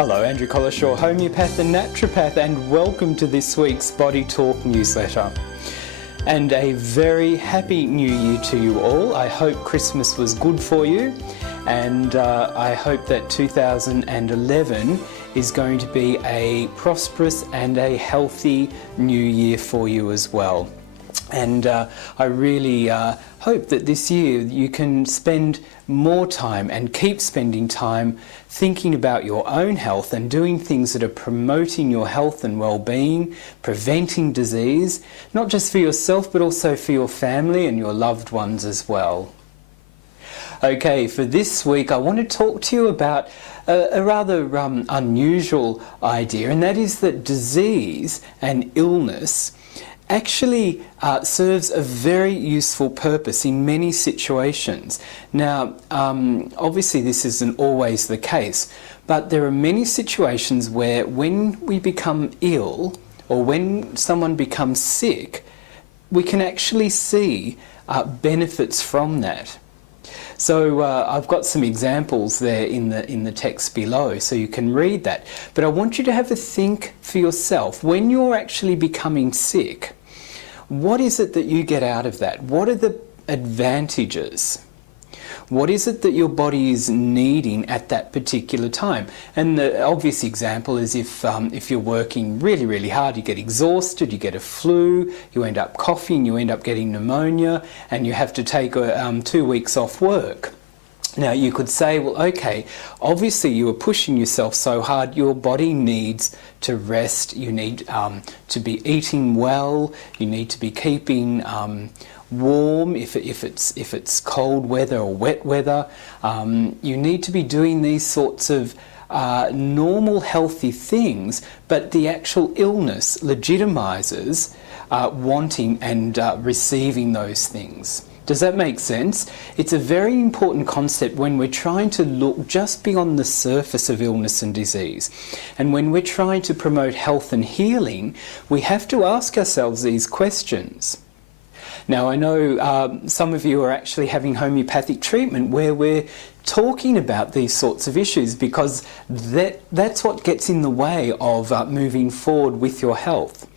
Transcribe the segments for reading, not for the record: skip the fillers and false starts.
Hello, Andrew Collishaw, homeopath and naturopath, and welcome to this week's Body Talk newsletter. And a very happy new year to you all. I hope Christmas was good for you, and I hope that 2011 is going to be a prosperous and a healthy new year for you as well. And I really hope that this year you can spend more time and keep spending time thinking about your own health and doing things that are promoting your health and well-being, preventing disease, not just for yourself but also for your family and your loved ones as well. Okay, for this week I want to talk to you about a rather unusual idea, and that is that disease and illness actually serves a very useful purpose in many situations. Now, obviously this isn't always the case, but there are many situations where when we become ill or when someone becomes sick, we can actually see benefits from that. So I've got some examples there in the text below, so you can read that. But I want you to have a think for yourself. When you're actually becoming sick, what is it that you get out of that? What are the advantages? What is it that your body is needing at that particular time? And the obvious example is if you're working really, really hard, you get exhausted, you get a flu, you end up coughing, you end up getting pneumonia, and you have to take 2 weeks off work. Now you could say, well, okay, obviously you are pushing yourself so hard, your body needs to rest, you need to be eating well, you need to be keeping warm if it's cold weather or wet weather. You need to be doing these sorts of normal healthy things, but the actual illness legitimizes wanting and receiving those things. Does that make sense? It's a very important concept when we're trying to look just beyond the surface of illness and disease. And when we're trying to promote health and healing, we have to ask ourselves these questions. Now, I know some of you are actually having homeopathic treatment where we're talking about these sorts of issues because that's what gets in the way of moving forward with your health.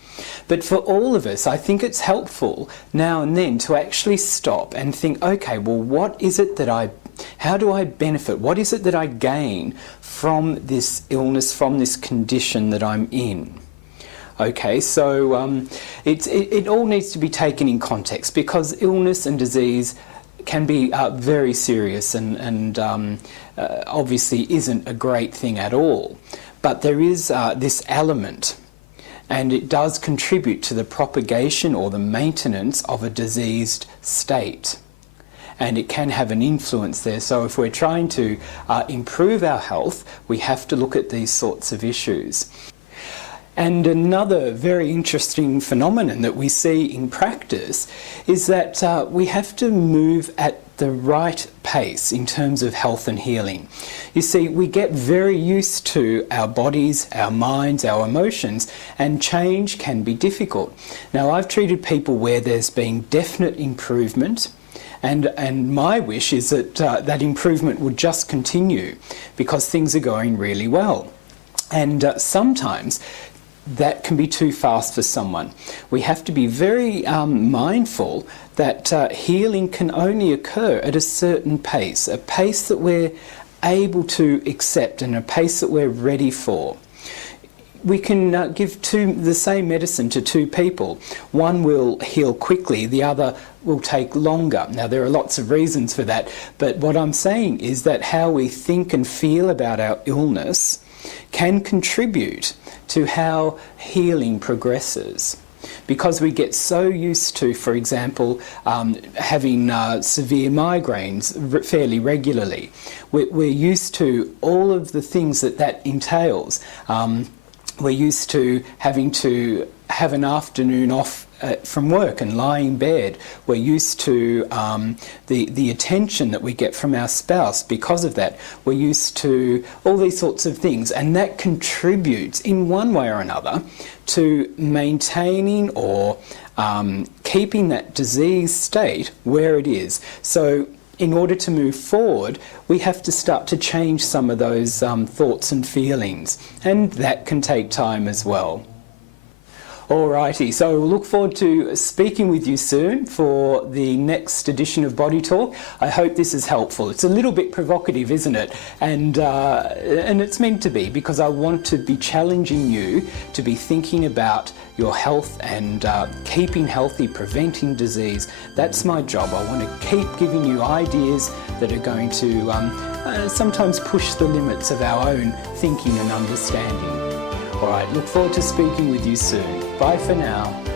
But for all of us, I think it's helpful now and then to actually stop and think, okay, well, what is it that how do I benefit? What is it that I gain from this illness, from this condition that I'm in? Okay, so it all needs to be taken in context because illness and disease can be very serious and obviously isn't a great thing at all. But there is this element, and it does contribute to the propagation or the maintenance of a diseased state. And it can have an influence there. So if we're trying to improve our health, we have to look at these sorts of issues. And another very interesting phenomenon that we see in practice is that we have to move at the right pace in terms of health and healing. You see, we get very used to our bodies, our minds, our emotions, and change can be difficult. Now, I've treated people where there's been definite improvement, and my wish is that that improvement would just continue because things are going really well. And sometimes that can be too fast for someone. We have to be very mindful that healing can only occur at a certain pace, a pace that we're able to accept and a pace that we're ready for. We can give the same medicine to two people. One will heal quickly, the other will take longer. Now, there are lots of reasons for that, but what I'm saying is that how we think and feel about our illness can contribute to how healing progresses. Because we get so used to, for example, having severe migraines fairly regularly. We're used to all of the things that entails. We're used to having to have an afternoon off from work and lie in bed. We're used to the attention that we get from our spouse because of that. We're used to all these sorts of things, and that contributes in one way or another to maintaining or keeping that disease state where it is. So in order to move forward, we have to start to change some of those thoughts and feelings, and that can take time as well. Alrighty, so we'll look forward to speaking with you soon for the next edition of Body Talk. I hope this is helpful. It's a little bit provocative, isn't it? And it's meant to be, because I want to be challenging you to be thinking about your health and keeping healthy, preventing disease. That's my job. I want to keep giving you ideas that are going to sometimes push the limits of our own thinking and understanding. All right, look forward to speaking with you soon. Bye for now.